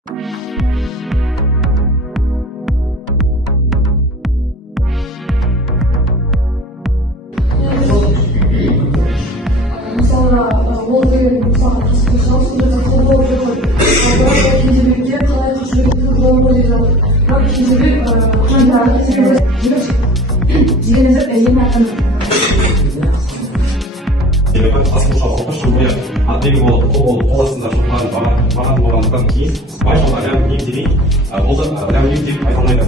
Sonra ол деген мысалға қысқаша сурет футбол жүріп бірақ индивидке қалай жүріп футбол ойнайды бірақ индивид қандай дегенде ең ақын асылша 30 жыл бойы атбегі болып қол астында шоқыларын маған болғандықтан кейін байқауға рәмінейім демей бұл да рәмінейім деп айта алмайды.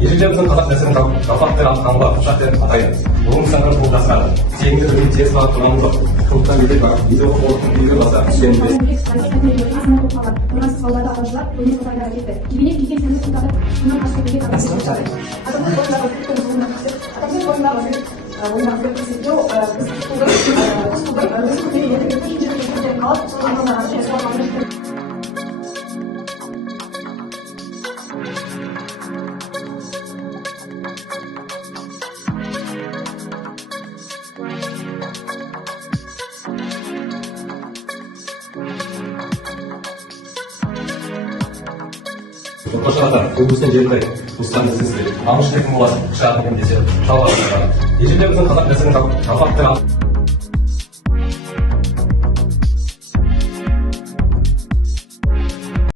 Ежелден біздің қазақ дәстүрін жалпақ пен атқанға пышақ деп атайды. Бұның саңғыр бұл жасырады. Тегінде өзінің теріс бағыт тұрғаны жоқ. Сондықтан бедел бар. Видео қоғылықтың белгі баса түскенін білесіз. Тұрғансыз қалаларда ағылшылар өнер сапарға кетті. Кебенек киген сәнді сұлтаны шыннан қашып кеткен адамдар Қошағанда өгіздің жерді туыстарыңыз іздейді. Намыс жетім боласың, кіші атымен десе, шалғасың. Ежелден біздің қазақ дәстүрін жалпақ пен